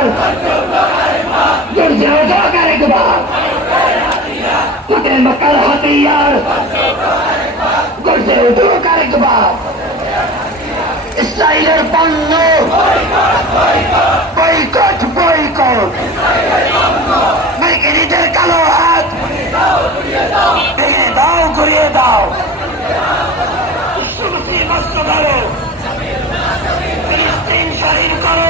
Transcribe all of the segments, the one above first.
বার দুর্যোগ আরেকবার ফতে মক্কার হাতিয়ার গর্জে উঠুক আরেকবার ইসরায়েলের পণ্য বৈকট বৈকট মেরিকেনিদের কালো হাত ভেঙে দাও ঘুরিয়ে দাও বিশ্ববাসী বাস্তব ফিলিস্তিন স্বাধীন করো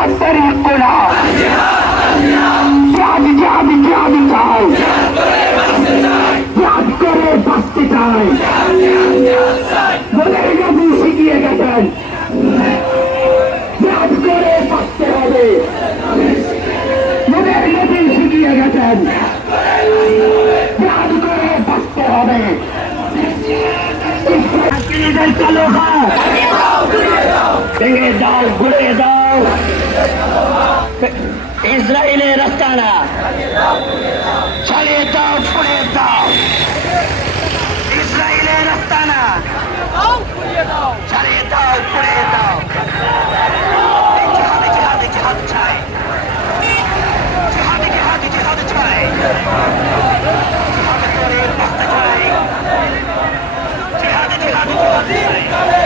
জিহাদ তরিক গোলা জিহাদ জিহাদ জিহাদ চাই জিহাদ করে বাঁচতে চাই বলে নবী শিখিয়ে শিখিয়ে গেছেন জিহাদ করে বাঁচতে হবে চালু হয় ভেঙে দাও ঘুরে দাও না চালিয়ে দাও ফুলিয়ে দাও ইসরায়েলের রাস্তা না চালিয়ে দাও ফুলিয়ে দাও জেহাদি জেহাদি, জেহাদ চাই। জেহাদি জেহাদি, জেহাদ চাই। জেহাদ করে বাঁচতে চাই। জেহাদি জেহাদি, জেহাদ চাই।